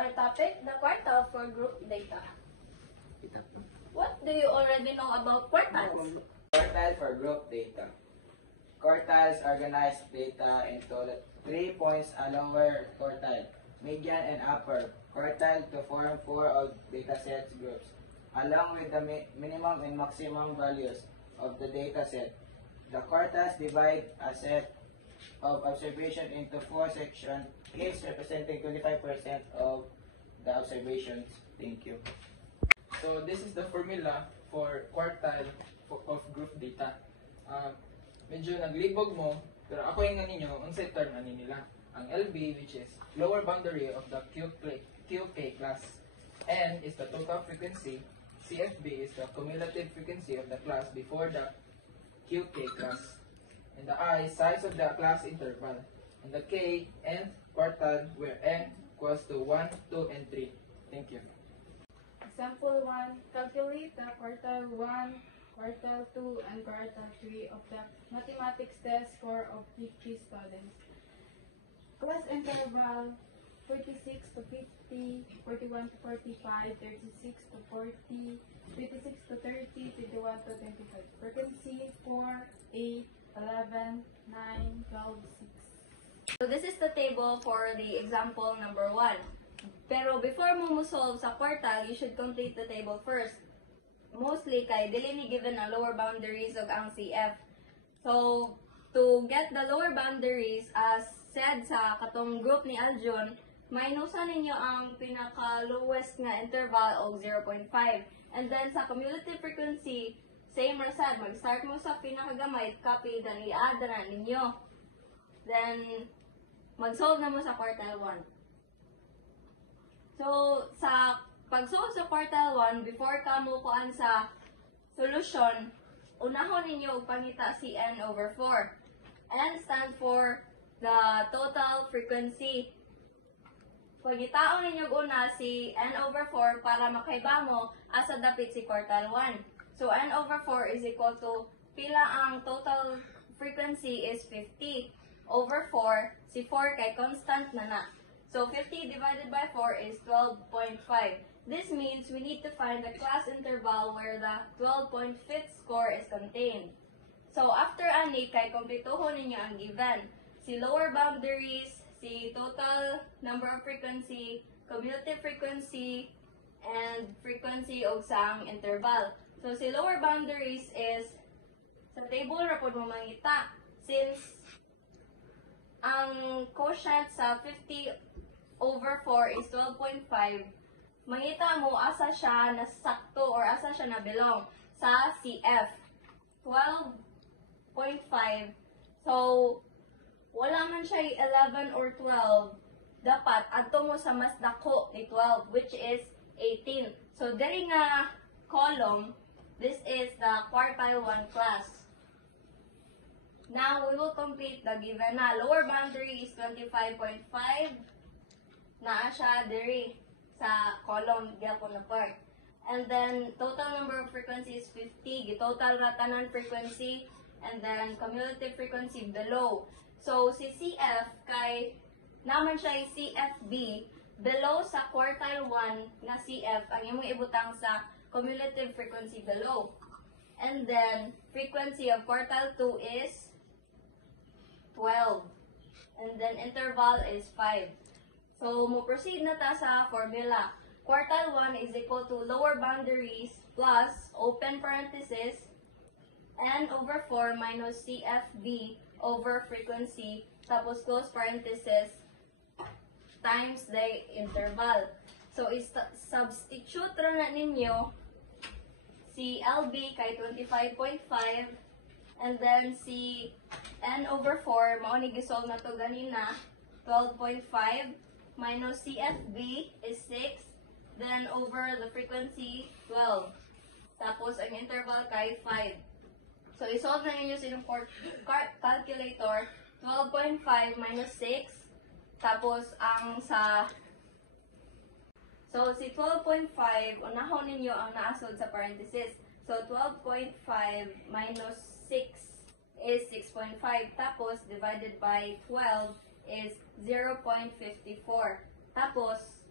our topic, the quartile for group data. What do you already know about quartiles? Quartile for group data. Quartiles organize data into 3 points: a lower quartile, median, and upper quartile to form 4 of datasets groups, along with the minimum and maximum values of the dataset. The quartiles divide a set of observation into 4 sections, each representing 25% of the observations. Thank you. So this is the formula for quartile of group data. Medyo naglibog mo, pero ako yung ninyo, unsay term ani nila. Ang LB, which is lower boundary of the QK class. N is the total frequency. CFB is the cumulative frequency of the class before the QK class. And the I, size of the class interval. And the K, nth quartile, where n equals to 1, 2, and 3. Thank you. Example 1. Calculate the quartile 1, quartile 2, and quartile 3 of the mathematics test score of 50 students. Class interval 46 to 50, 41 to 45, 36 to 40, 26 to 30, 21 to 25. Frequency 4, 8, 11, 9, 12, 6. So this is the table for the example number 1. Pero before mo solve sa quartile, you should complete the table first. Mostly kay dili ni given ang lower boundaries of ang CF. So to get the lower boundaries, as said sa katong group ni Aljun, minusan ninyo ang pinaka-lowest nga interval og 0.5. And then sa cumulative frequency, same result. Mag-start mo sa pinakagamay, copy, then i-add na ninyo. Then, mag-solve na mo sa quartile 1. So, sa pag-solve sa quartile 1, before ka mo kuan sa solution, unahon ninyo og pangita si n over 4. N stands for the total frequency. Pagitaon ninyo una si n over 4 para makaiba mo asa dapit si quartile 1. So n over 4 is equal to pila ang total frequency is 50 over 4. Si 4 kay constant na. So 50 divided by 4 is 12.5. This means we need to find the class interval where the 12.5th score is contained. So after ani kay kompletuhon ninyo ang given. Si lower boundaries, si total number of frequency, cumulative frequency, and frequency og sang interval. So si lower boundaries is sa table ra pud mo mangita, since ang quotient sa 50 over 4 is 12.5, mangita mo asa siya nasakto or asa siya na belong sa CF. 12.5. So wala man siya 11 or 12, dapat adto mo sa mas dako ni 12, which is 18. So diri nga column, this is the quartile 1 class. Now we will complete the given na lower boundary is 25.5. Naa siya diri sa column gyapon na part. And then total number of frequency is 50, total na tanan frequency, and then cumulative frequency below. So, si CF, kay naman siya yung CFB, below sa quartile 1 na CF, ang imong ibutang sa cumulative frequency below. And then, frequency of quartile 2 is 12. And then, interval is 5. So, mo proceed na ta sa formula. Quartile 1 is equal to lower boundaries plus, open parenthesis, n over 4 minus CFB over frequency, tapos close parenthesis, times the interval. So, substitute ra na ninyo si LB kay 25.5, and then si n over 4, mao ni gisolve na to ganina, 12.5, minus CFB is 6, then over the frequency, 12. Tapos, ang interval kay 5. So, isolve na ninyo sa inyong calculator, 12.5 minus 6, tapos ang sa, so si 12.5, unahon ninyo ang naasod sa parenthesis. So, 12.5 minus 6 is 6.5, tapos divided by 12 is 0.54. Tapos,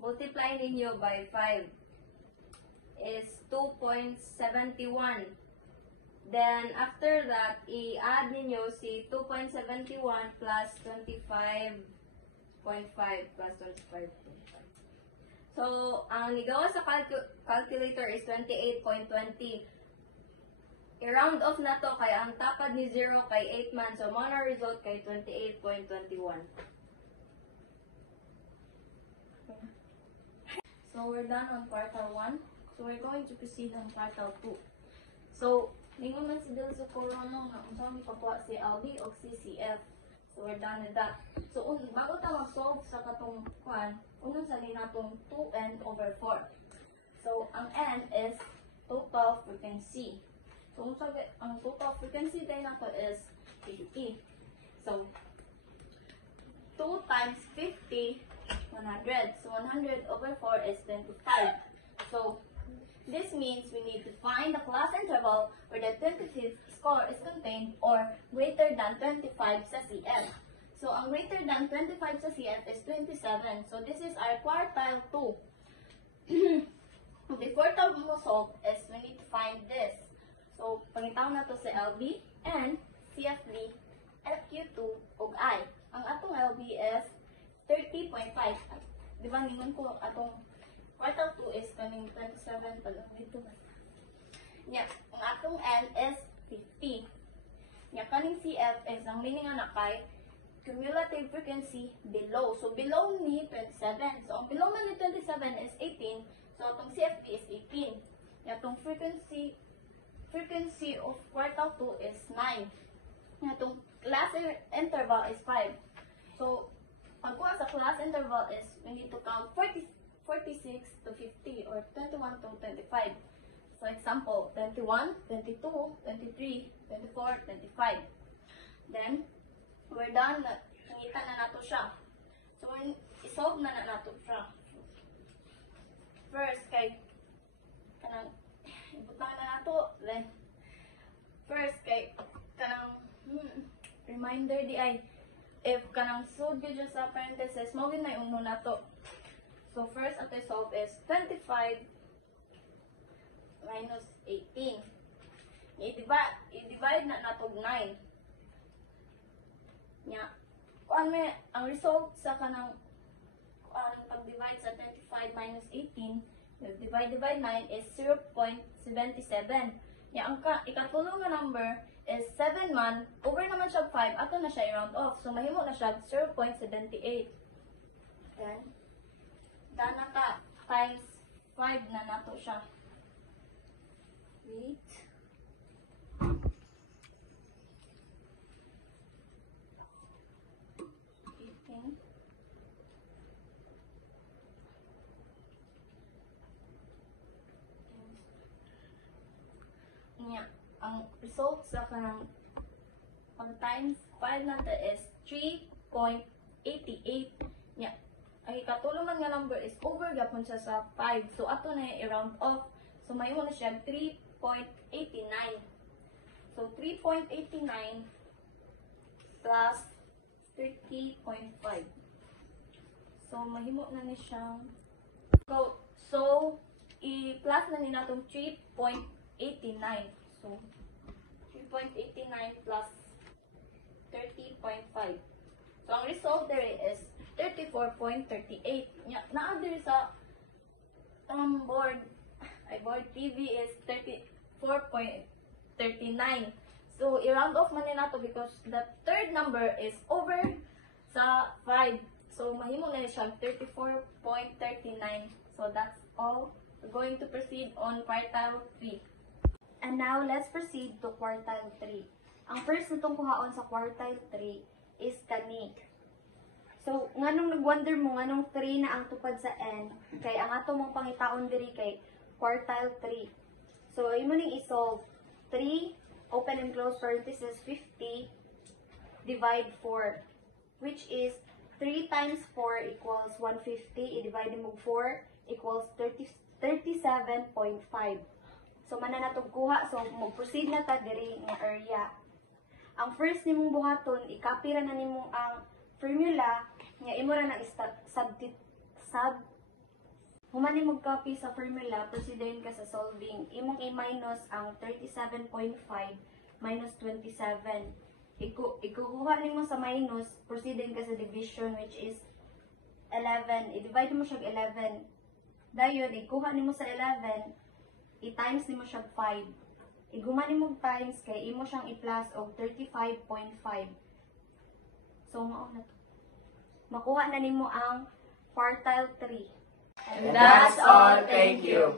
multiply ninyo by 5 is 2.71. Then, after that, i-add ninyo si 2.71 plus 25.5 plus 25.5. So, ang ligawa sa calculator is 28.20. I-round off na to kay ang tapad ni 0 kay 8 man. So, mo na result kay 28.21. So, we're done on quartile 1. So, we're going to proceed on quartile 2. So, ningon man si Del Socorro nga unsa mi pakuha si LB o CCF. So, we're done with that. So, bago ta mag-solve sa katong kwan, unang sali natong 2n over 4. So, ang n is total frequency. So, ang total frequency din nato is 50. So, 2 times 50, 100. So, 100 over 4 is 25. So, this means we need to find the class interval where the 25th score is contained or greater than 25 sa CF. So, ang greater than 25 sa CF is 27. So, this is our quartile 2. Before ito mo solve is we need to find this. So, pangitaw na to sa LB and CFB, FQ2, ug I. Ang atong LB is 30.5. Di ba, ningon ko atong quartile 2 is kaning 27 pala. Dito ba? Yeah, ang atong N is 50. Yeah, kaning CF is ang meaning na kay cumulative frequency below. So, below ni 27. So, ang below man ni 27 is 18. So, atong CFP is 18. Yeah, atong frequency of quartile 2 is 9. Yeah, atong class interval is 5. So, pagkuha sa class interval is we need to count 46 to 50 or 21 to 25. So, example, 21, 22, 23, 24, 25. Then, we're done. Nakita na nato siya. So, isolve na nato siya. First, kay kanang ibutang na nato. Then, first, kay kanang reminder di ay if kanang sud gyud sa parenthesis, mao gyud na yung uno nato. So, first at the solve is 25 minus 18. I-divide na natog 9. Nya, kuan may ang result sa kanang pag-divide sa 25 minus 18, divide 9 is 0.77. Nya, ang ikatulong na number is 7 man, over naman siya 5, ato na siya i-round off. So, mahimo na siya 0.78. Then, dana ka times 5 na nato siya. Wait. Nya, ang result sa kanang pag times 5 nato is 3.88. Nya, ang ikatulong man nga number is over gapon siya sa 5. So, ato na i-round off. So, may mo na siya 3.89. So, 3.89 plus 30.5. So, mahimo na ni siyang So, i-plus na ni natong 3.89. So, 3.89 plus 30.5. So, ang result there is 34.38. Naa diri sa board TV is 34.39. So, i-round off man nila to because the third number is over sa 5. So, mahimo na siya 34.39. So, that's all. We're going to proceed on quartile 3. And now, let's proceed to quartile 3. Ang first nitong kuhaon sa quartile 3 is kani. So, nganong nag-wonder mo, nganong 3 na ang tupad sa n, kay ang ato mong pangitaon diri kay quartile 3. So, imo ning isolve 3, open and close parenthesis, 50, divide 4, which is 3 times 4 equals 150, i-divide mo 4 equals 37.5. So, mananatog kuha. So, mag-proceed na ta diri nga area. Ang first nimong buhaton, i-copy ra na nimo ang formula nga imo ra na Human ni mag-copy sa formula, proceedin ka sa solving. Imong i-minus ang 37.5 minus 27. Ikukuha nimo sa minus, proceedin ka sa division which is 11. I-divide mo siya 11. Dayon, ikuha nimo sa 11, i-times nimo siya 5. Iguma nimo times kay imo siyang i-plus og 35.5. So, mao na to. Makuha na nimo ang quartile 3. And that's all. Thank you.